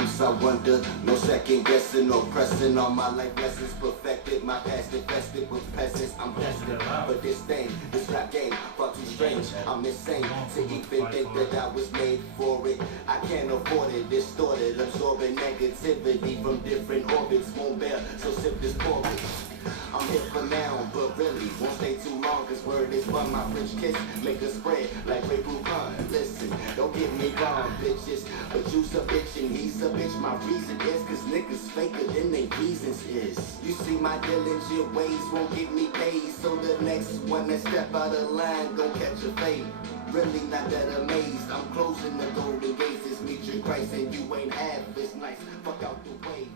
times I wonder, no second guessing, no pressing on my life lessons perfected. My past infested with peasants. I'm destined for this thing, this rap game, far too strange. I'm insane to even think that I was made for it. I can't afford it, distorted, absorbing negativity from different orbits. Won't bear, so sip this porridge. I'm here for now, but really won't stay too long, cause word is fun. My French kiss make a spread like Ray Boucan. Listen, don't get me wrong, bitches, but you's a bitch and he's a bitch. My reason is cause niggas faker than they reasons is. You see my diligent ways won't get me paid, so the next one that step out of line gon' catch a fade. Really not that amazed, I'm closing the golden gates. It's meet your Christ and you ain't half as nice. Fuck out the way.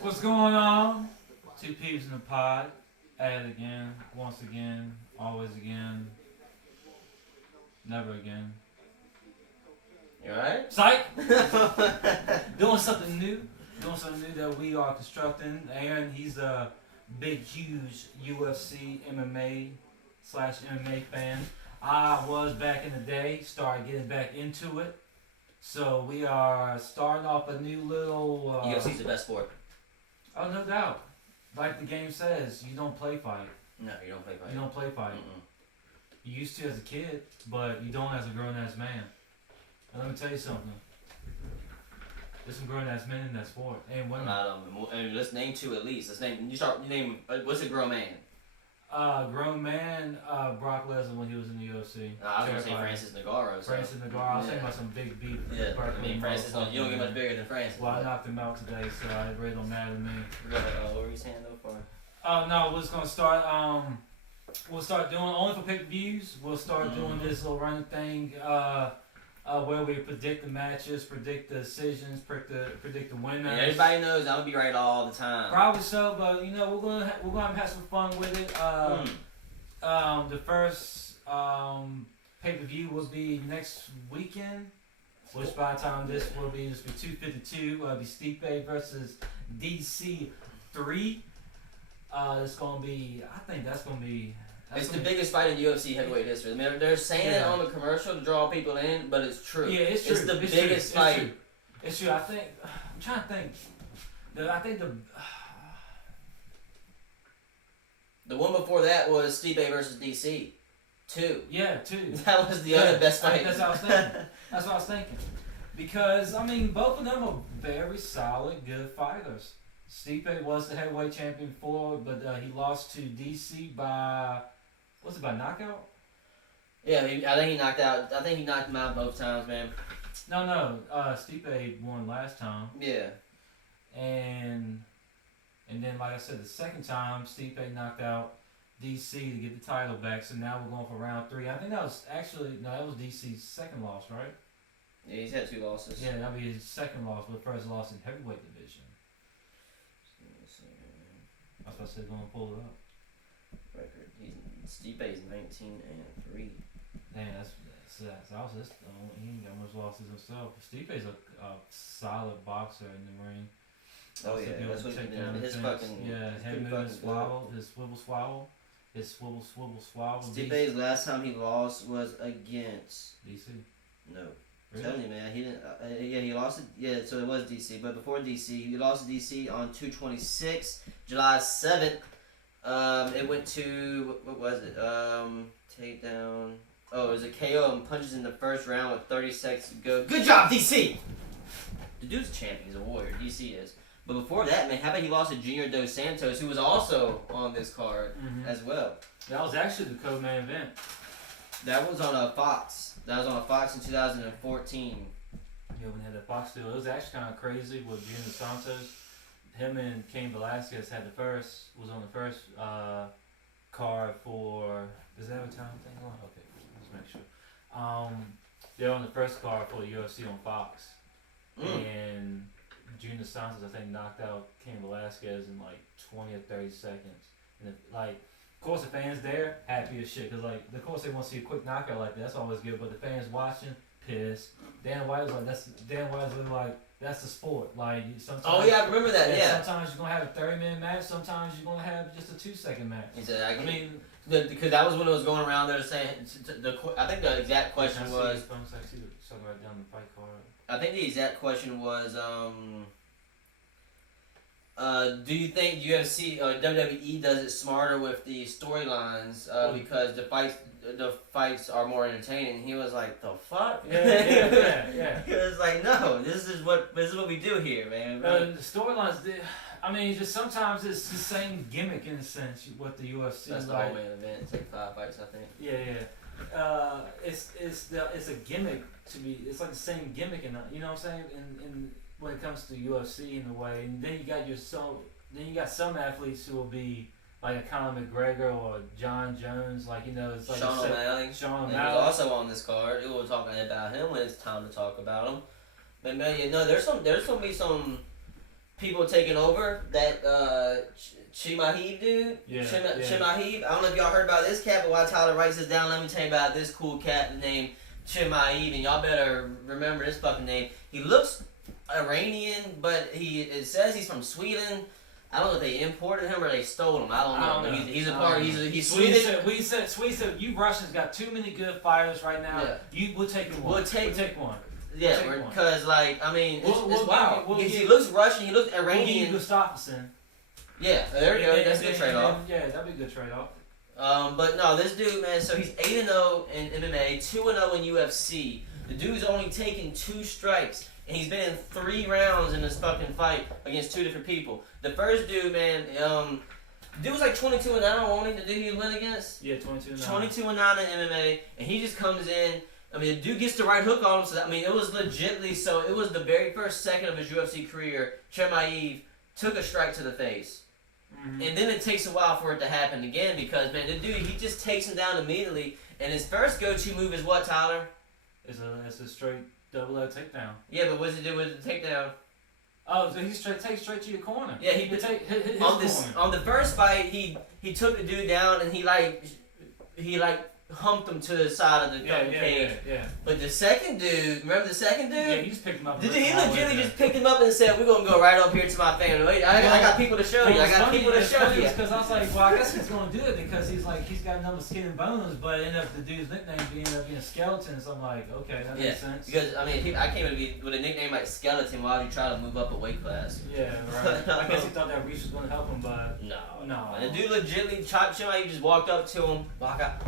What's going on? Two peeps in the pod. At it again. Once again. Always again. Never again. You alright? Psych! Doing something new. Doing something new that we are constructing. Aaron, he's a big, huge UFC MMA/MMA fan. I was back in the day. Started getting back into it. So we are starting off a new little... UFC's the best sport. Oh, no doubt. Like the game says, you don't play fight. No, you don't play fight. You don't play fight. You used to as a kid, but you don't as a grown-ass man. And let me tell you something. There's some grown-ass men in that sport. And women. And let's name two at least. Let's name. You name. What's a grown man? Grown man, Brock Lesnar when he was in the UFC. I was gonna say Francis Ngannou. Francis Ngannou. I was thinking about some big beef. Yeah, I mean Francis. You don't get much bigger than Francis. Well, I knocked him out today, so it really don't matter to me. What were you saying though for? No, we're just gonna start. We'll start doing only for pay-per-views. We'll start doing this little running thing. Where we predict the matches, predict the decisions, predict the winners. And everybody knows I'm gonna be right all the time. Probably so, but you know we're gonna have some fun with it. The first pay-per-view will be next weekend, which by the time this will be 252. Will be Stipe versus DC3. It's gonna be. I think that's gonna be. It's the biggest fight in UFC heavyweight history. I mean, they're saying it on the commercial to draw people in, but it's true. Yeah, it's true. It's the biggest fight. It's true. I think. I'm trying to think. The one before that was Stipe versus DC. 2. Yeah, 2. That was the other best fight. That's what I was thinking. That's what I was thinking. Because I mean, both of them are very solid, good fighters. Stipe was the heavyweight champion before, but he lost to DC by. What's it, by knockout? Yeah, I think he knocked out. I think he knocked him out both times, man. No. Stipe won last time. Yeah. And then, like I said, the second time, Stipe knocked out DC to get the title back. So now we're going for round 3. I think that was that was DC's second loss, right? Yeah, he's had 2 losses. Yeah, that'll be his second loss, but first loss in heavyweight division. That's what I said. Going to pull it up. Record. Stipe's 19-3. Damn, that's also he ain't got much losses himself. Stipe's a solid boxer in the ring. Oh yeah, that's what he's been doing. His head movement swabble, his swivel swabble, swabble. Stipe's last time he lost was against DC. No. Really? Tell you, man, he didn't. He lost it. Yeah, so it was DC, but before DC, he lost to DC on 2/26, July 7th. It went to what was it? Takedown. Oh, it was a KO and punches in the first round with 30 seconds to go. Good job, DC. The dude's a champion. He's a warrior. DC is. But before that, man, how about he lost to Junior Dos Santos, who was also on this card as well. That was actually the co-main event. That was on a Fox. That was on a Fox in 2014. Yeah, when they had the Fox deal, it was actually kind of crazy with Junior Dos Santos. Him and Cain Velasquez was on the first card for. Does that have a time thing on? Okay, let's make sure. They're on the first card for the UFC on Fox, and Junior Dos Santos I think knocked out Cain Velasquez in like 20 or 30 seconds, and of course the fans there happy as shit because of course they want to see a quick knockout like that. That's always good, but the fans watching pissed. Dana White was like, that's the sport. Like sometimes. Oh yeah, I remember that. Yeah. Sometimes you're gonna have a 30-minute match. Sometimes you're gonna have just a 2-second match. He said, I mean, because that was when it was going around there saying I think the exact question was. I think the exact question was, do you think UFC or WWE does it smarter with the storylines because the fights are more entertaining? He was like, the fuck? Yeah. He was like, no, this is what we do here, man. The storylines, I mean, just sometimes it's the same gimmick in a sense. What the UFC That's the whole main event. It's like 5 fights, I think. Yeah. It's a gimmick to be. It's like the same gimmick, you know what I'm saying? In when it comes to UFC in a way, and then you got some athletes who will be like a Conor McGregor or John Jones, like it's like Sean O'Malley. He was also on this card. We were talking about him when it's time to talk about him. But man, there's gonna be some people taking over that Chimaheeb dude. Chimaheeb. I don't know if y'all heard about this cat, but while Tyler writes this down, let me tell you about this cool cat named Chimaheeb, and y'all better remember this fucking name. He looks Iranian, but it says he's from Sweden. I don't know if they imported him or they stole him. I don't know. He's a part. He's Swedish. We said you Russians got too many good fighters right now. Yeah. We'll take one. We'll take one. Yeah, because like I mean, it's wow. He looks Russian. He looks Iranian. We'll Gustafsson. Yeah, there you go. That's a good trade-off. Yeah, that'd be a good trade-off. But no, this dude, man. So he's 8-0 in MMA, 2-0 in UFC. The dude's only taken 2 strikes. And he's been in 3 rounds in this fucking fight against 2 different people. The first dude, man, dude was like 22-9, wasn't he? The dude he went against? Yeah, 22-9. 22-9 in MMA, and he just comes in. I mean, the dude gets the right hook on him. So I mean, it was legitly. So it was the very first second of his UFC career. Chimaev took a strike to the face, and then it takes a while for it to happen again because man, the dude he just takes him down immediately. And his first go-to move is what, Tyler? It's a straight double leg takedown. Yeah, but what does he do with the takedown? Oh, so he takes straight to your corner. Yeah, he take his on corner. On the first fight, he took the dude down and he humped him to the side of the cage. Yeah. But the second dude, remember the second dude? Yeah, he just picked him up. He legitimately just picked him up and said, "We're gonna go right up here to my family. I got people to show you. I got people to show you." Because I was like, well, I guess he's gonna do it because he's got number skin and bones, but it ended up the dude's nickname being skeleton. So I'm like, okay, that makes sense. Because I mean, I came with a nickname like Skeleton. Why would you try to move up a weight class? Yeah, right. I guess he thought that reach was gonna help him, but no. And the dude legitimately chopped him out. He just walked up to him. Waka.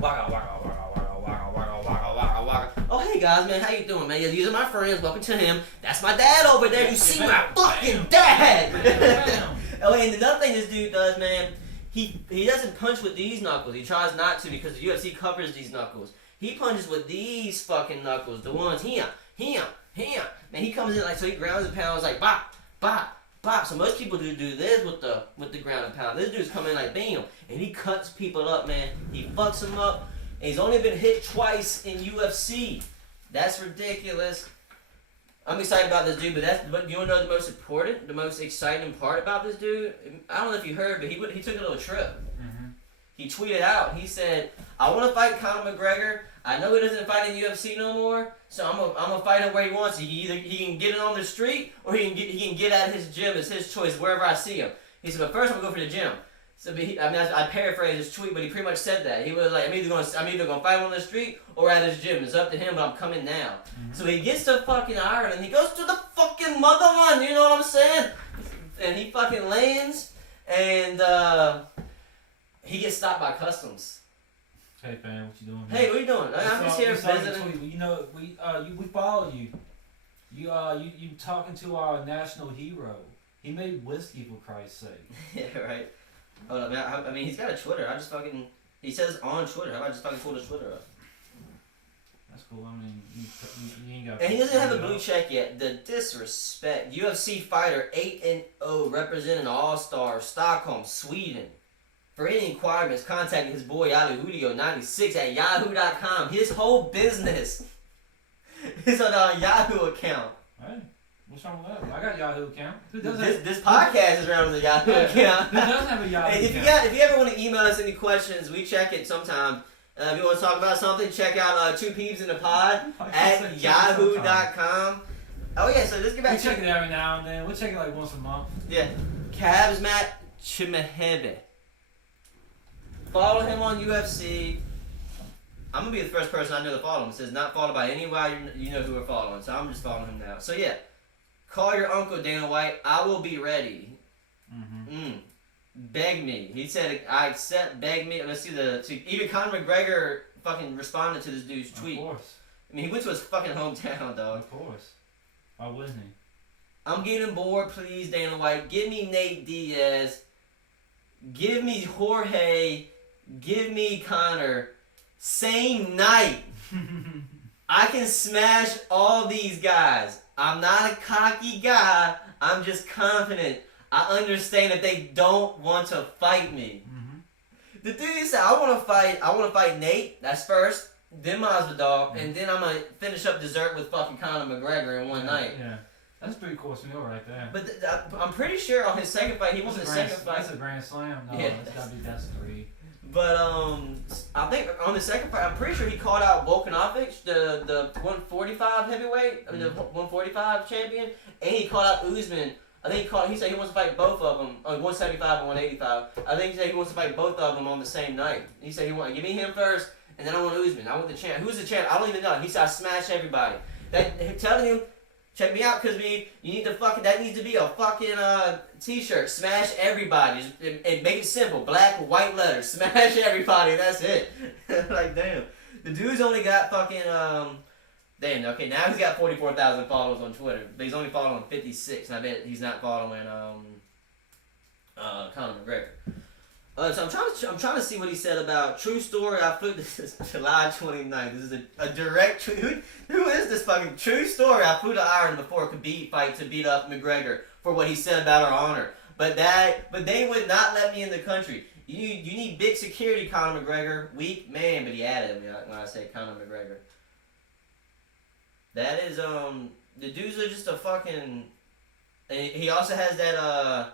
Oh, hey guys, man, how you doing, man? These are my friends. Welcome to him. That's my dad over there. You see my fucking dad? Oh, and another thing this dude does, man, he doesn't punch with these knuckles. He tries not to because the UFC covers these knuckles. He punches with these fucking knuckles. The ones here. Man, he comes in like so. He grounds and pounds like bop, bop, bop. So most people do this with the ground and pound. This dude's coming in like bam, and he cuts people up, man. He fucks them up. And he's only been hit twice in UFC. That's ridiculous. I'm excited about this dude, but you want to know the most exciting part about this dude? I don't know if you heard, but he took a little trip. He tweeted out. He said, "I want to fight Conor McGregor. I know he doesn't fight in UFC no more, so I'm gonna fight him where he wants. He can get it on the street, or he can get at his gym. It's his choice wherever I see him." He said, "But first I'm gonna go for the gym." So, I paraphrased his tweet, but he pretty much said that. He was like, I'm either gonna fight him on the street or at his gym. It's up to him, but I'm coming now. So he gets to fucking Ireland. He goes to the fucking motherland. You know what I'm saying? And he fucking lands, and he gets stopped by customs. Hey fam, what you doing? Hey, what you doing? I'm just here visiting. You know, we follow you. You talking to our national hero. He made whiskey for Christ's sake. Yeah, right. Hold up, man. I mean, he's got a Twitter. He says on Twitter. How about I just fucking pull his Twitter up? That's cool. I mean, you ain't got. And he doesn't have a blue check yet. The disrespect. UFC fighter 8-0, representing All-Star, Stockholm, Sweden. For any inquiries, contact his boy Alihudio96 at yahoo.com. His whole business is on our Yahoo account. Hey. What's wrong with that? I got a Yahoo account. This podcast is around with a Yahoo account. Who doesn't have a Yahoo account? If you ever want to email us any questions, we check it sometime. If you want to talk about something, check out Two Peeves in the Pod at Check it yahoo.com. Oh yeah, so let's get We back check to it every now and then. We'll check it like once a month. yeah, Cavs Matt Chimahebe. Follow him on UFC. I'm gonna be the first person I know to follow him. It says not followed by anybody you know who are following, so I'm just following him now. So yeah, call your uncle Dana White. I will be ready. Beg me. He said I accept. Beg me. Let's see even Conor McGregor fucking responded to this dude's tweet. Of course. I mean, he went to his fucking hometown, dog. Of course. Why wouldn't he? I'm getting bored, please, Dana White. Give me Nate Diaz. Give me Jorge. Give me Connor. Same night. I can smash all these guys. I'm not a cocky guy. I'm just confident. I understand that they don't want to fight me. The dude said, I want to fight Nate. That's first. Then Masvidal. And then I'm going to finish up dessert with fucking Conor McGregor in one night. Yeah. That's a 3-course meal right there. But I'm pretty sure on his second fight, he won the second fight. That's a grand slam. No, Yeah, that's 3. But I think on the second fight, I'm pretty sure he called out Volkanovich, the 145 heavyweight, I mean the 145 champion, and he called out Usman. I think he said he wants to fight both of them, 175 and 185. I think he said he wants to fight both of them on the same night. He said he want give me him first, and then I want Usman. I want the champ. Who's the champ? I don't even know. He said I smash everybody. Telling you. Check me out, cause you need to that needs to be a fucking t-shirt. Smash everybody. And make it simple. Black, white letters. Smash everybody. That's it. Like damn. The dude's only got fucking damn. Okay, now he's got 44,000 followers on Twitter, but he's only following 56, and I bet he's not following Conor McGregor. So I'm trying to see what he said about true story. I flew. This is July 29th. This is a direct true. Who is this fucking true story? I flew to Ireland before a Khabib fight to beat up McGregor for what he said about our honor. But they would not let me in the country. You need big security, Conor McGregor. Weak man, but he added when I say Conor McGregor. That is the dudes are just a fucking. And he also has that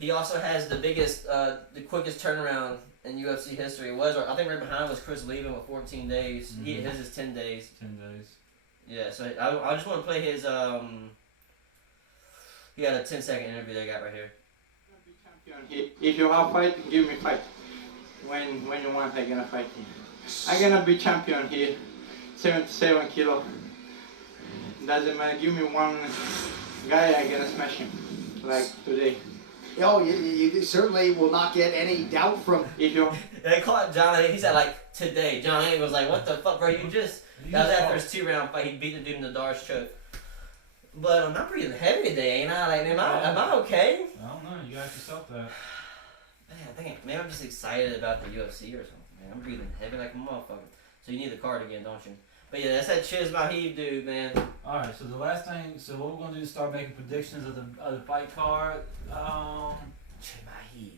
He also has the biggest, the quickest turnaround in UFC history. I think right behind was Chris Levin with 14 days. His is 10 days. 10 days. Yeah, so I just want to play his, he had a 10-second interview that I got right here. If you have fight, give me fight. When you want, I'm gonna fight you. I'm gonna be champion here. 77 kilo. Doesn't matter, give me one guy, I'm gonna smash him. Like today. Oh, you certainly will not get any doubt from. If you They call it John. He said like today. John Hank was like, "What the fuck, bro? You just that was after his 2-round fight. He beat the dude in the Darce choke." But I'm not breathing heavy today, ain't I? Like, am I okay? I don't know. You got yourself that. Man, I think maybe I'm just excited about the UFC or something. Man, I'm breathing heavy like a motherfucker. So you need the card again, don't you? But yeah, that's that Chiz Mahib dude, man. Alright, so the last thing, so what we're gonna do is start making predictions of the fight card. Chiz Mahib.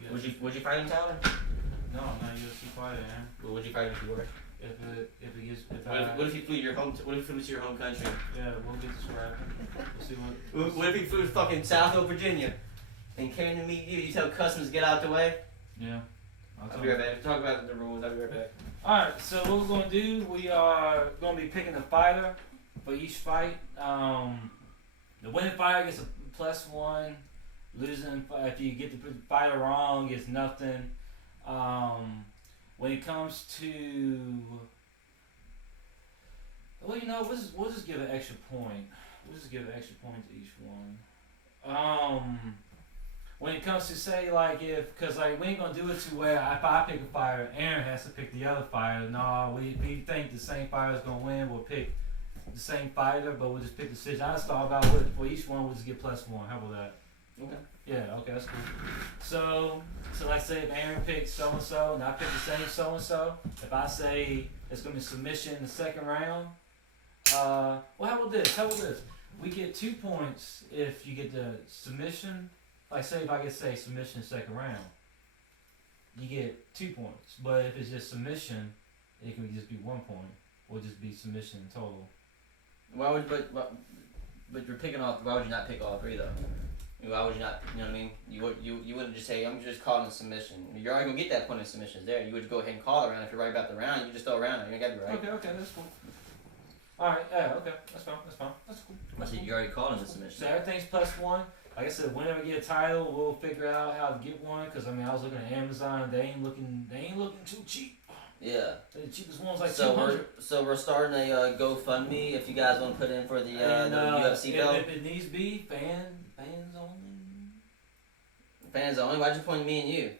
Yeah. Would you fight him, Tyler? No, I'm not a UFC fighter, man. Well, would you fight him if you were? If it gets What if he flew to your home? What if he flew to your home country? yeah, we'll get to scrapping. We'll see what. What if he flew to fucking Southfield, Virginia, and came to meet you? You tell customs get out the way. Yeah. I'll be right back. Talk about the rules. I'll be right back. Alright, so what we're gonna do, we are gonna be picking a fighter for each fight. The winning fighter gets a +1. Losing, if you get the fighter wrong, gets nothing. When it comes to, well, you know, we'll just give an extra point. We'll just give an extra point to each one. When it comes to say like cause like we ain't gonna do it to where if I pick a fighter, Aaron has to pick the other fighter. No, we think the same fighter is gonna win. We'll pick the same fighter, but we'll just pick the decision. I just thought about for each one, we'll just get +1. How about that? Okay. Yeah. Okay, that's cool. So like say if Aaron picks so and so, and I pick the same so and so. If I say it's gonna be submission in the second round, well, how about this? We get 2 points if you get the submission. Like say if I get submission second round, you get 2 points. But if it's just submission, it can just be 1 point, or just be submission total. Why would but you're picking off? Why would you not pick all three though? Why would you not? You know what I mean? You wouldn't just say I'm just calling a submission. You're already gonna get that point of submissions there. You would go ahead and call the round. If you're right about the round, you just throw a round. You ain't gotta be right. Okay, that's cool. Alright, yeah, okay, that's fine. That's cool. I said you already called in the submission. So everything's +1. Like I said, whenever we get a title, we'll figure out how to get one. Cause I mean, I was looking at Amazon. They ain't looking too cheap. Yeah. The cheapest one's like So 200. we're starting a GoFundMe if you guys want to put in for the UFC belt. If it needs be, fans only. Fans only. Why'd you point me and you?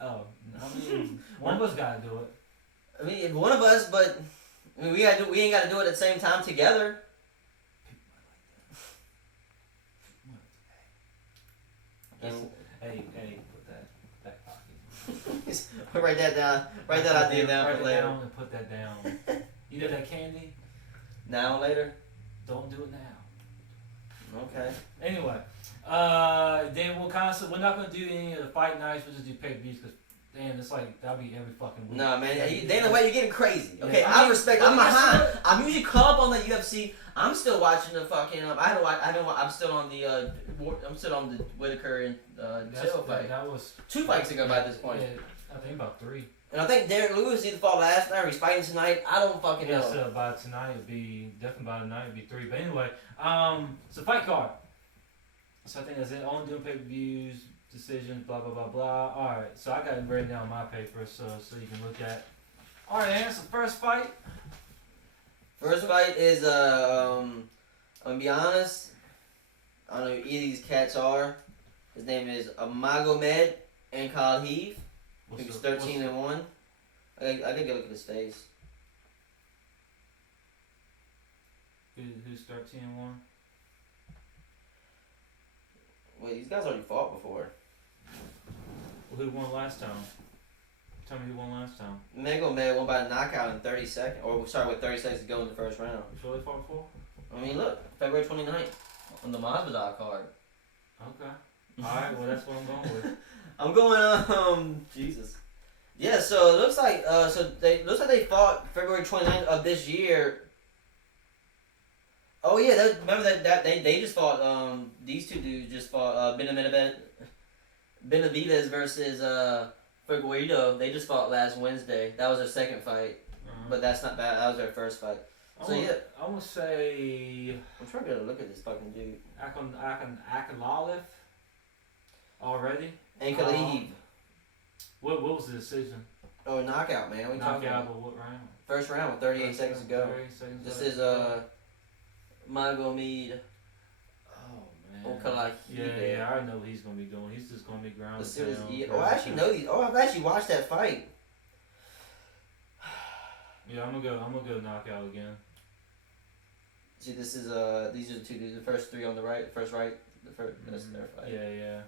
Oh, I mean, one of us gotta do it. I mean, if one of us, but I mean, we ain't got to do it at the same time together. Hey, put that back pocket. Write that down. Write that idea down Write for it later. down and put that down. You know that candy? Now or later? Don't do it now. Okay. Anyway, then we're not gonna do any of the fight nights. We'll just do pay-per-views because damn, it's like that'll be every fucking week. No, man. Dana White, you're getting crazy. Okay, Yeah, I respect. I'm like I behind. said- I'm usually caught up on the UFC. I'm still watching the fucking. I'm still on the. I'm still on the Whitaker and Till fight. That was 2 fights ago by this point. Yeah, I think about 3. And I think Derek Lewis either fought last night or he's fighting tonight. I don't fucking Yeah, know. so by tonight it'd be definitely by tonight it'd be 3. But anyway, so fight card. So I think that's it. Only doing pay-per-views, decisions, blah blah blah blah. All right, so I got it written down on my paper so you can look at. All right, Aaron. So first fight. First fight is I'm gonna be honest. I don't know who either of these cats are. His name is Magomed and Khalif. He's 13-1. I think I look at his face. Who's 13-1? Wait, these guys already fought before. Who won last time? Tell me who won last time. Magomed won by a knockout in 30 seconds. Or sorry, with 30 seconds to go in the first round. You sure they fought before? I mean, look, February 29th on the Masvidal card. Okay. All right. Well, that's what I'm going with. I'm going Jesus. Yeah, so it looks like they fought February 29th of this year. Oh yeah, remember that they just fought these two dudes just fought Benavidez versus Figueiredo. They just fought last Wednesday. That was their second fight, but that's not bad. That was their first fight. So yeah, I want to say I'm trying to get a look at this fucking dude. Akalalif already. And Khalid. What was the decision? Oh, knockout, man. We talking Knockout, about but what round? first round with 38 seconds to go. 38 seconds This left. is Magomed. Oh man. Okalahi. Yeah, I already know what he's gonna be doing. He's just gonna be ground. Let's see what pound, his. ground I actually pound. know these. Oh, I've actually watched that fight. Yeah, I'm gonna go knockout again. See, this is these are the two dudes. The first three on the right. The first right. That's their fight. Yeah.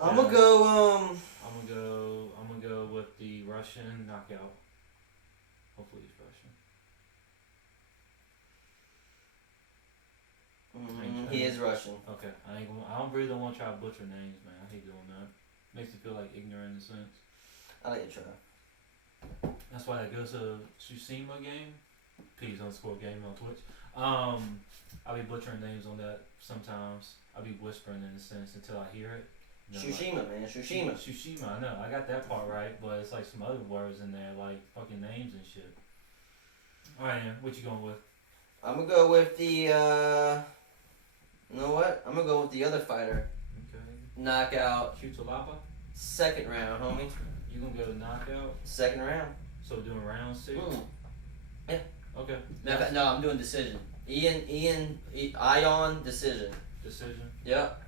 I'm gonna go. I'm gonna go with the Russian knockout. Hopefully he's Russian. He is Russian. Okay, I don't really don't want to try to butcher names, man. I hate doing that. Makes me feel like ignorant in a sense. I like to try. That's why that goes to Tsushima game. P_game on Twitch. I'll be butchering names on that sometimes. I'll be whispering in a sense until I hear it. You know, Tsushima, man. Tsushima. Tsushima, I know. I got that part right, but it's like some other words in there, like fucking names and shit. Alright, Ian, what you going with? I'm gonna go with the. You know what? I'm gonna go with the other fighter. Okay. Knockout. Kutalapa? Second round, homie. You gonna go knockout? Second round. So we're doing round 6? Yeah. Okay. No, I'm doing decision. Ion decision. Decision. Yep.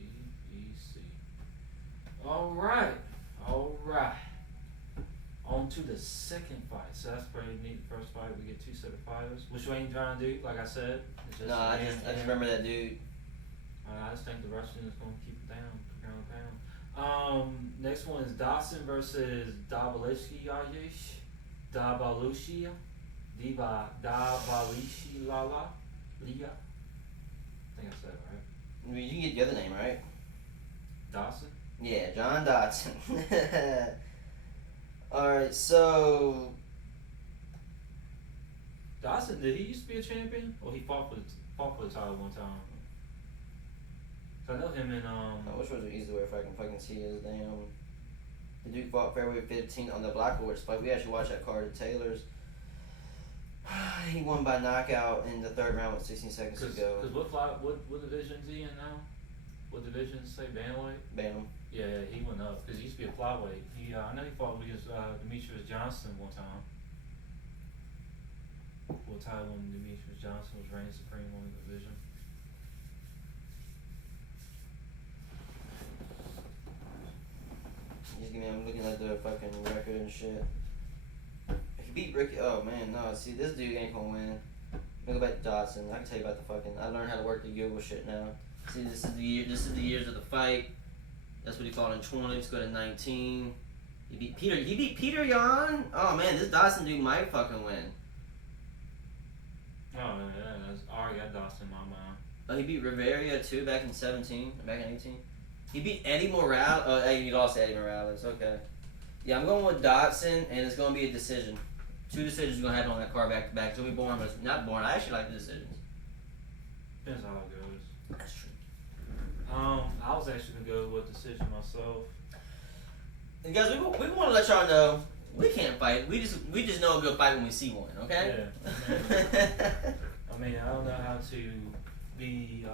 EEC. Alright. On to the second fight. So that's pretty neat. First fight, we get 2 separate fighters. Which we ain't trying to do, like I said. It's just No, I just remember that dude. I just think the Russian is going to keep it down, pound for pound. Next one is Dawson versus Dabalushi. Dabalushi Lala. Liga. I think I said it right. I mean, you can get the other name, right? Dawson? Yeah, John Dodson. Alright, so. Dawson, did he used to be a champion? Or he fought for the title one time? I know him and I wish there was an easy way if I can fucking see his damn. The dude fought February 15th on the Blackboards fight. We actually watched that card at Taylor's. He won by knockout in the third round with 16 seconds to go. Because what division is he in now? What division say bantamweight? Bantam. Yeah, he went up because he used to be a flyweight. I know he fought against Demetrius Johnson one time. What time when Demetrius Johnson was reigning supreme on the division? I'm looking at the fucking record and shit. If he beat Ricky, oh man, no. See, this dude ain't gonna win. Let me go back to Dodson. I can tell you about the fucking. I learned how to work the Google shit now. See, this is the year. This is the years of the fight. That's what he fought in 20. Let's go to 19. He beat Peter. He beat Peter Yan. Oh man, this Dodson dude might fucking win. Oh yeah, I already got Dawson in my mind. Oh, he beat Riveria too back in 17. Back in 18. He beat Eddie Morales. Oh, hey, he lost to Eddie Morales. Okay. Yeah, I'm going with Dodson, and it's going to be a decision. 2 decisions are going to happen on that card back to back. It's going to be boring, but it's not boring. I actually like the decisions. Depends how it goes. That's true. I was actually gonna go with decision myself. And guys, we want to let y'all know we can't fight. We just know a good fight when we see one. Okay. Yeah. I mean, I don't know how to be.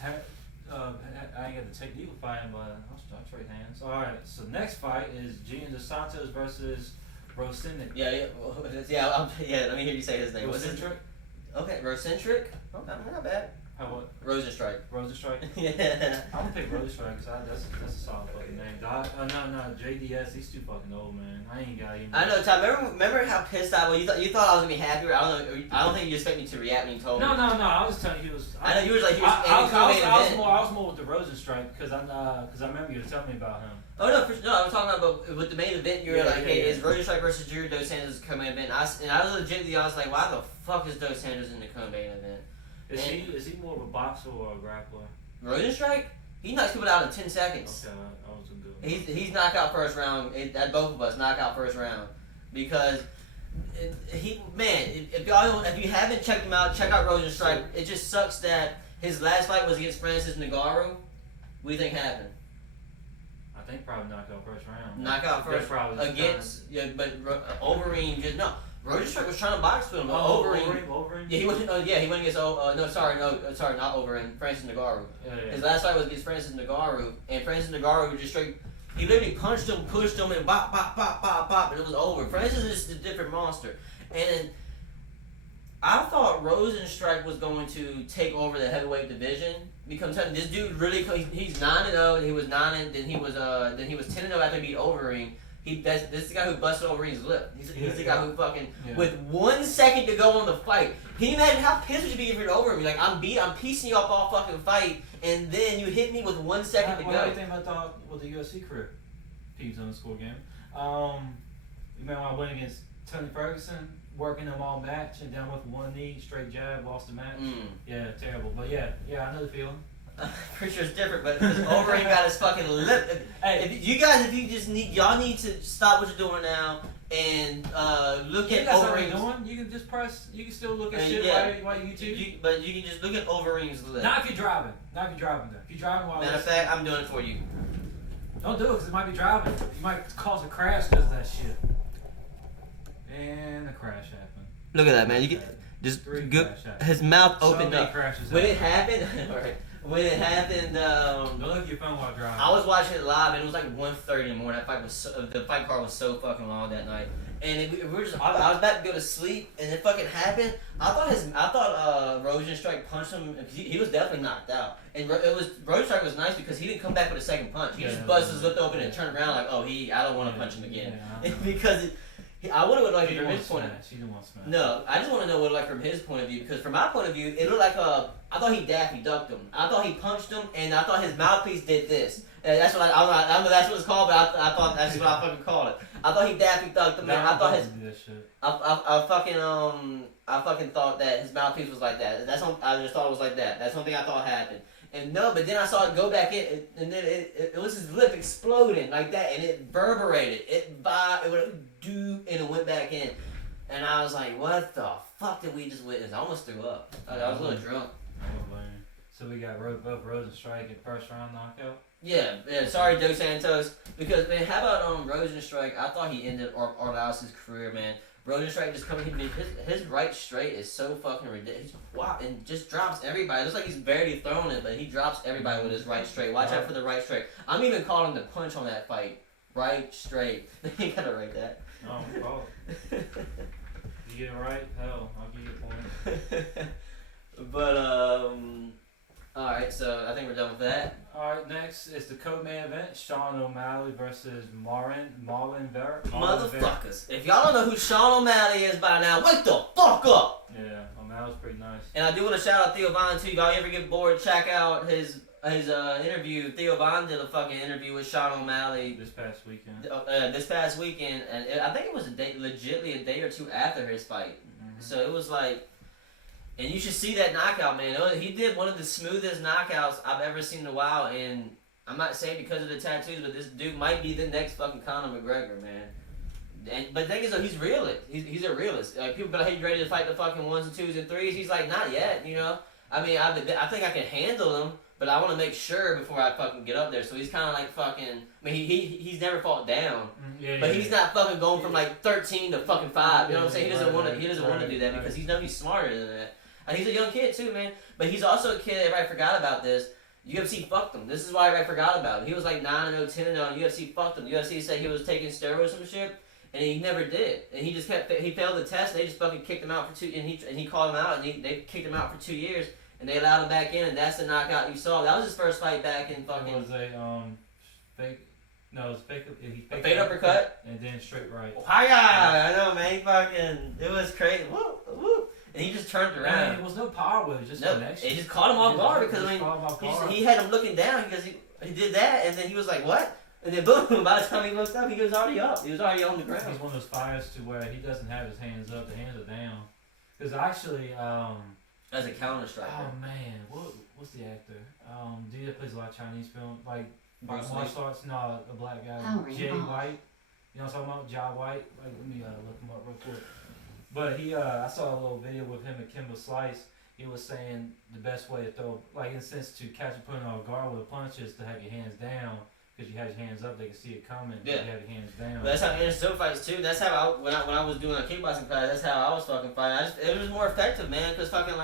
I ain't got the technique of fighting, but I'll trade hands. All right. So next fight is Gian Dos Santos versus Rosentrick. Yeah. Let me hear you say his name. What's his? Rosentrick. Okay, Rosentrick. Okay, not bad. How what? Rosenstrike. Rosenstrike. Yeah. I'm gonna pick Rosenstrike because that's a solid fucking name. No, JDS. He's too fucking old, man. I ain't got him. I know, Tom. Remember how pissed I was? You thought I was gonna be happier. I don't think you expect me to react when you told me. No. I was telling you he was. I know you were like he was. I was more with the Rosenstrike because I remember you were telling me about him. Oh no, I was talking about with the main event. You were it's Rosenstrike versus Drew Dos Santos co-main event. And I was legitimately, I was like, why the fuck is Dos Santos in the co-main event? Is he more of a boxer or a grappler? Rosenstrike? He knocks people out in 10 seconds. Okay, I was a good one. He's knockout first round. Both of us knockout first round because if you haven't checked him out, check out Rosenstrike. It just sucks that his last fight was against Francis Ngannou. What do you think happened? I think probably knockout first round. Knockout first against Overeem just no. Rosenstrike was trying to box with him. Overeem. Yeah, he went. He went against. Sorry, not Overeem. Francis Ngannou. Yeah. His last fight was against Francis Ngannou, and Francis Ngannou was just straight. He literally punched him, pushed him, and bop, bop, bop, bop, bop, and it was over. Francis is just a different monster, and I thought Rosenstrike was going to take over the heavyweight division. Because this dude really, he's 9-0. He was 9, and then he was 10-0 after he beat Overeem. This is the guy who busted Overeem's lip. He's the guy who fucking with 1 second to go on the fight. Can you imagine how pissed would you be if you're over me? Like I'm piecing you up all fucking fight, and then you hit me with 1 second to go. What do you think about the UFC career? Peeps on the score game. You remember I went against Tony Ferguson, working them all match, and down with one knee, straight jab, lost the match. Yeah, terrible. But yeah, I know the feeling. Pretty sure it's different, but Overeem got his fucking lip. Y'all need to stop what you're doing now and look at Overeem's. You can just press. You can still look at shit while you YouTube. But you can just look at Overeem's lip. Not if you're driving. Though. If you're driving while. Matter of fact, I'm doing it for you. Don't do it because it might be driving. You might cause a crash because of that shit. And the crash happened. Look at that, man. You get just good. His mouth opened up when it happened. Right. When it happened, don't look at your phone while driving. I was watching it live, and it was like 1:30 in the morning. The fight card was so fucking long that night, and I was about to go to sleep, and it fucking happened. I thought Rosenstrike punched him. He was definitely knocked out, and Rosenstrike was nice because he didn't come back with a second punch. He just busted his lip open and turned around like, I don't want to punch him again, because. I wonder what from his point of view. No, I just want to know what from his point of view, because from my point of view, it looked like I thought he Daffy ducked him. I thought he punched him, and I thought his mouthpiece did this. And that's what I don't know that's what it's called, but I thought that's what I fucking called it. I thought he Daffy ducked him, and I thought I fucking thought that his mouthpiece was like that. I just thought it was like that. That's something I thought happened. And no, but then I saw it go back in, and then it was his lip exploding like that, and it reverberated. It went do, and it went back in. And I was like, what the fuck did we just witness? I almost threw up. I was a little drunk. So So we got both Rosenstrike and first round knockout. Yeah. Sorry, Dos Santos. Because man, how about Rosenstrike? I thought he ended Orlaus's career, man. Rosenstrike just coming. His right straight is so fucking ridiculous. Wow, and just drops everybody. It looks like he's barely throwing it, but he drops everybody with his right straight. Watch out for the right straight. I'm even calling the punch on that fight. Right straight. You gotta write that. Oh, call it. You get it right? Hell, I'll give you a point. But alright, so I think we're done with that. Alright, next is the co-main event: Sean O'Malley versus Marlon Vera. Motherfuckers, if y'all don't know who Sean O'Malley is by now, wake the fuck up! Yeah, O'Malley's pretty nice. And I do want to shout out Theo Von too. If y'all ever get bored, check out his interview. Theo Von did a fucking interview with Sean O'Malley This past weekend. and I think it was legitimately a day or two after his fight. Mm-hmm. So it was like, and you should see that knockout, man. He did one of the smoothest knockouts I've ever seen in a while, and I'm not saying because of the tattoos, but this dude might be the next fucking Conor McGregor, man. But the thing is, though, he's realist. He's a realist. Like, people be like, hey, you ready to fight the fucking 1s and 2s and 3s? He's like, not yet, you know? I mean, I think I can handle him, but I want to make sure before I fucking get up there. So he's kind of like fucking, I mean, he's never fought down. But he's not fucking going from like 13 to fucking 5. You know what I'm saying? He doesn't want to do that because he's smarter than that. And he's a young kid too, man. But he's also a kid. Everybody forgot about this. UFC fucked him. This is why everybody forgot about him. He was like 9-0, 10-0. UFC fucked him. UFC said he was taking steroids and shit, and he never did. And he just he failed the test. And they just fucking kicked him out for 2. And he called him out, and they kicked him out for 2 years. And they allowed him back in, and that's the knockout you saw. That was his first fight back in fucking. It was a fake. No, it was fake. A fake uppercut, and then straight right. Hiya! I know, man. Fucking, it was crazy. Woo, woo. And he just turned around. I mean, it was no power with it, just connection. It just caught him off guard because I mean, he had him looking down because he did that, and then he was like, "What?" And then boom! By the time he looked up, he was already up. He was already on the ground. He's one of those fighters to where he doesn't have his hands up; the hands are down. Because actually, as a counter striker. Oh man, what's the actor? Dude that plays a lot of Chinese film, like martial arts. No, a black guy, Jay White. You know what I'm talking about? Jai White. Like, let me look him up real quick. But I saw a little video with him and Kimber Slice. He was saying the best way to throw, like in a sense, to catch a opponent off guard with a punch is to have your hands down. Because you have your hands up, they can see it coming. Yeah. You have your hands down. But that's how Anderson fights too. That's how when I was doing a kickboxing class, that's how I was fucking fighting. It was more effective, man. Cause fucking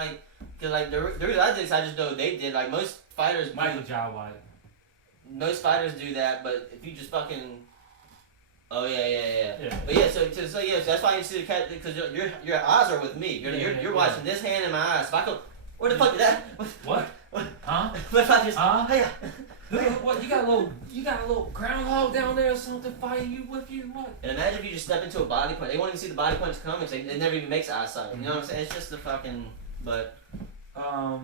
the reason I did this, I just know they did. Like most fighters, Michael Jai White. Most fighters do that, but if you just fucking. Oh yeah. But yeah, so that's why you see the cat because your eyes are with me. You're watching this hand in my eyes. If I go, where the fuck did that? What? Huh? What if I just? Hey, What? You got a little groundhog down there or something fighting you with you? What? And imagine if you just step into a body punch. They won't even see the body punch coming. So it never even makes eyesight. You know what I'm saying? It's just the fucking. But.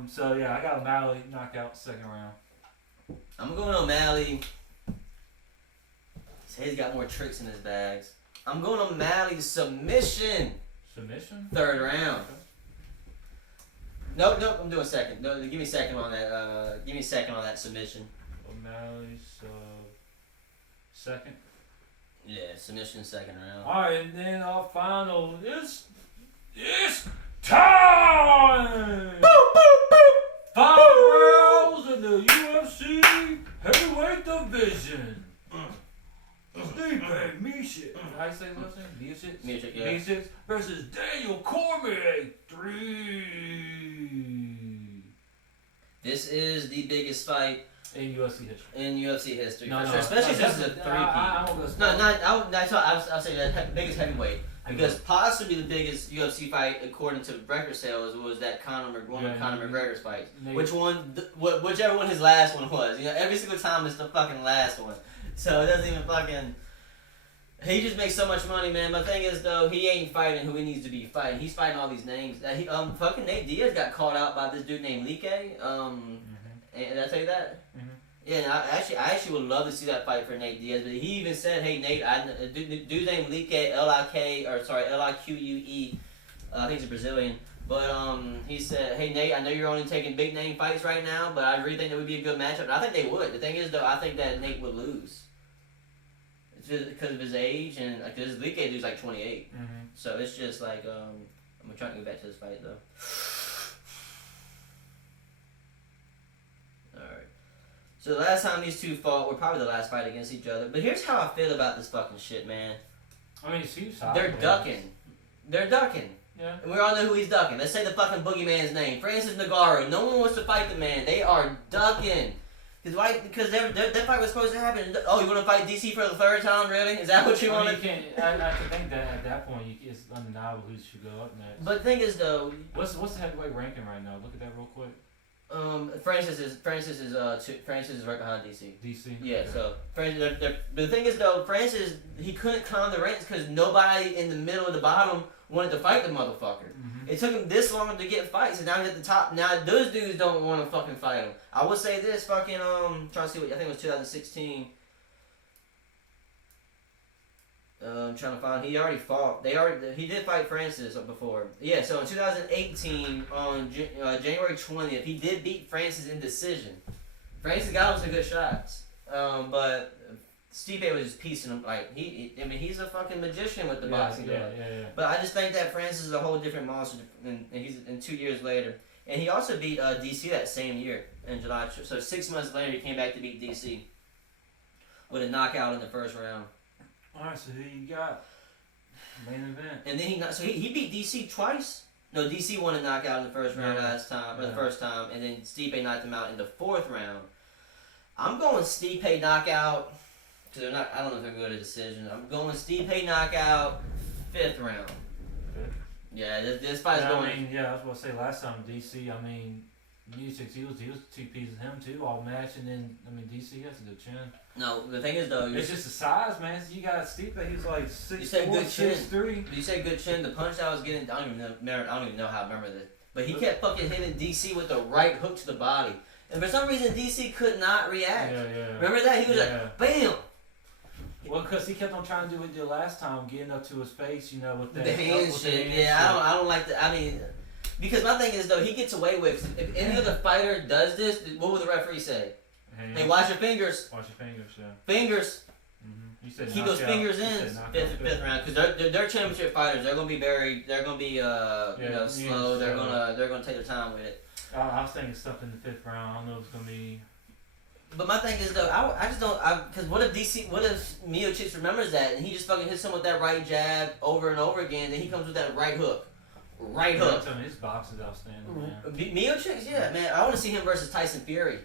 So yeah, I got O'Malley knockout second round. I'm going O'Malley. He's got more tricks in his bags. I'm going O'Malley submission. Submission? Third round. Nope, I'm doing second. No, give me second on that. Give me second on that submission. O'Malley second. Yeah, submission second round. All right, and then our final is time. Boop, boop, boop. 5 rounds in the UFC heavyweight division. Stipe Miocic. How you say his last name? Miocic, yeah. Miocic versus Daniel Cormier 3. This is the biggest fight in UFC history. For sure. Especially since it's a 3-peat. I'll say that biggest heavyweight. Because possibly the biggest UFC fight, according to record sales, was that Conor McGregor's fight. Whichever one his last one was. You know, every single time it's the fucking last one. So it doesn't even fucking. He just makes so much money, man. But the thing is, though, he ain't fighting who he needs to be fighting. He's fighting all these names. Fucking Nate Diaz got called out by this dude named Like. And did I tell you that? Mm-hmm. Yeah, and I actually would love to see that fight for Nate Diaz. But he even said, "Hey Nate, dude's named Like, Lique. I think he's a Brazilian." But he said, "Hey Nate, I know you're only taking big name fights right now, but I really think that would be a good matchup." And I think they would. The thing is, though, I think that Nate would lose. It's just because of his age and because Like dude's like 28. Mm-hmm. So it's just like I'm trying to go back to this fight though. So the last time these two fought were probably the last fight against each other. But here's how I feel about this fucking shit, man. I mean, it's huge. They're ducking. They're ducking. Yeah. And we all know who he's ducking. Let's say the fucking boogeyman's name. Francis Ngannou. No one wants to fight the man. They are ducking. Because that fight was supposed to happen. Oh, you want to fight DC for the third time, really? Is that what you I mean, want you can't. I can think that at that point, it's undeniable who should go up next. But the thing is, though, What's the heavyweight ranking right now? Look at that real quick. Francis is right behind DC. DC. Yeah, so Francis. The thing is, though, Francis, he couldn't climb the ranks because nobody in the middle of the bottom wanted to fight the motherfucker. Mm-hmm. It took him this long to get fights, and now he's at the top. Now those dudes don't want to fucking fight him. I would say this, fucking trying to see what I think it was 2016. I'm trying to find. He already fought. He did fight Francis before. Yeah, so in 2018 on January 20th, he did beat Francis in decision. Francis got him some good shots, but Stipe was just piecing him. Like he's a fucking magician with the boxing. Yeah. But I just think that Francis is a whole different monster, and he's in 2 years later. And he also beat DC that same year in July. So 6 months later, he came back to beat DC with a knockout in the first round. All right, so who you got? Main event. And then he beat DC twice. No, DC won a knockout in the first round last time, or the first time, and then Stipe knocked him out in the fourth round. I'm going Stipe knockout. Cause they're not. I don't know if they're going to decision. I'm going Stipe knockout, 5th round. Fifth? Yeah, this fight is going. I mean, yeah, I was going to say last time DC. I mean, Music, he was 2 pieces of him too, all match, and then I mean DC has a good chin. No, the thing is though, It's just the size, man. You got Stipe, he's like 6'4", You said good chin. 6'3". You say good chin. The punch I was getting, I don't even know how I remember this. But he kept fucking hitting DC with the right hook to the body, and for some reason DC could not react. Yeah. Remember that? He was like, bam. Well, because he kept on trying to do what he did last time, getting up to his face, you know, with that The hand with the shit. hand Yeah, shit. I don't like that. I mean, because my thing is though, he gets away with. If any other fighter does this, what would the referee say? Hands. Hey, watch your fingers. Watch your fingers, yeah. Fingers. Mm-hmm. You said Keep those fingers in fifth round, because they're championship fighters. They're gonna be slow. They're gonna take their time with it. I was thinking stuff in the 5th round. I don't know if it's gonna be. But my thing is though, I just don't. Because what if Miocic remembers that and he just fucking hits him with that right jab over and over again, then he comes with that right hook. Right hook. I mean, his box is outstanding, man. Miocic, yeah, man. I want to see him versus Tyson Fury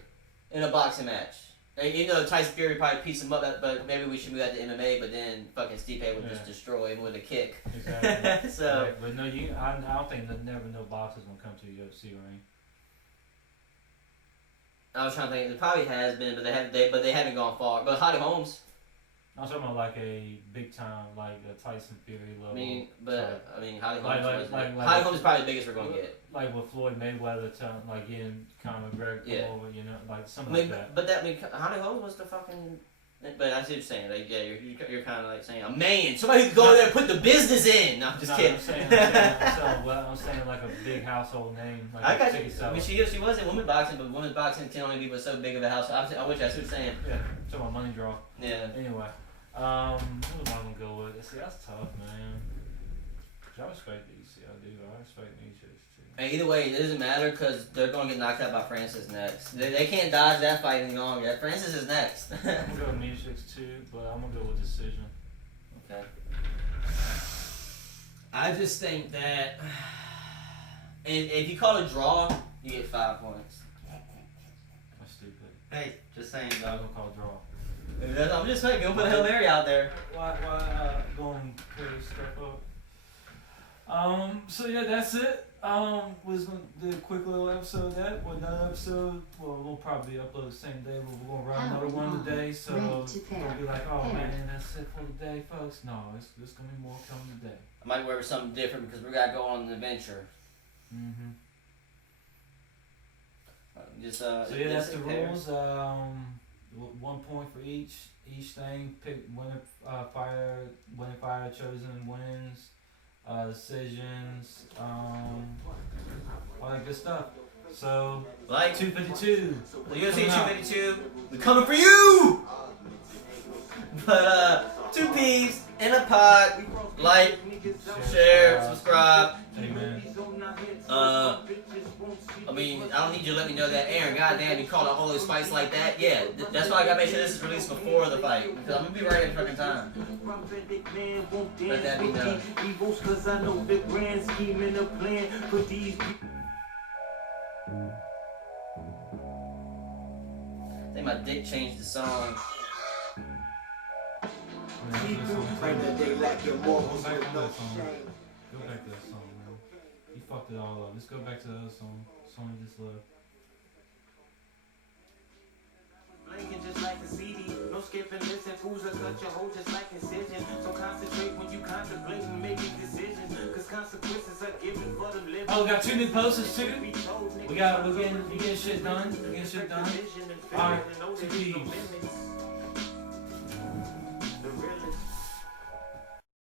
in a boxing match. And, you know, Tyson Fury probably piece him up, but maybe we should move that to MMA. But then fucking Stipe would just destroy him with a kick. Exactly. So, right. But no, I don't think no boxers gonna come to the UFC ring. I was trying to think. It probably has been, but they haven't gone far. But Holly Holmes. I'm talking about like a big time, like a Tyson Fury level. Holly Holmes. Like Holly Holmes is probably the biggest we're gonna get. Like with Floyd Mayweather, like getting Conor McGregor come over, you know, like something like that. But Holly Holmes was the fucking. But I see what you're saying. Like, yeah, you're kind of like saying a man, somebody who can go there and put the business in. No, I'm just kidding. I'm saying like a big household name. Like I got you. I mean, she was in women's boxing, but women's boxing can only be with so big of a house. I wish I see what you're saying. Yeah, talking about money draw. Yeah. Anyway, who am I gonna go with? See, that's tough, man. I respect DC. I do. I respect Nietzsche too. Hey, either way, it doesn't matter because they're gonna get knocked out by Francis next. They can't dodge that fight any longer. Francis is next. I'm gonna go with Nietzsche too, but I'm gonna go with decision. Okay. I just think that, and if you call it a draw, you get 5 points. That's stupid. Hey, just saying, I'm dog. gonna call it draw. I'm just saying, don't put a Hail Mary out there. Why going crazy stuff up? So yeah, that's it. We're just gonna do a quick little episode of that. Well, another episode. Well, we'll probably upload the same day, but we're gonna run another one today. So we'll be like, oh man, that's it for the day, folks. No, it's gonna be more coming today. I might wear something different because we gotta go on an adventure. Mm-hmm. So yeah, that's the rules. 1 point for each thing. Pick winner fire chosen wins. Decisions, all that good stuff. So, like 252. The UFC 252, we coming for you! But 2 peas in a pot. Like, share, subscribe. Amen. I mean, I don't need you to let me know that, Aaron. Goddamn, you called out all those fights like that. Yeah, that's why I gotta make sure this is released before the fight because I'm gonna be right in fucking time. Let that be known. I think my dick changed the song. Bring the day like your morals Go back with to no that song. shame. Go back to that song, man. You fucked it all up. Let's go back to the other song. Song you just left. Blinking just like a CD, no skipping, listen, fools will cut your hole just like incision. So concentrate when you contemplate and making decisions, cause consequences are given for them living. Oh, we got 2 new posters too. We getting shit done. We getting shit done. Alright, 2 P's.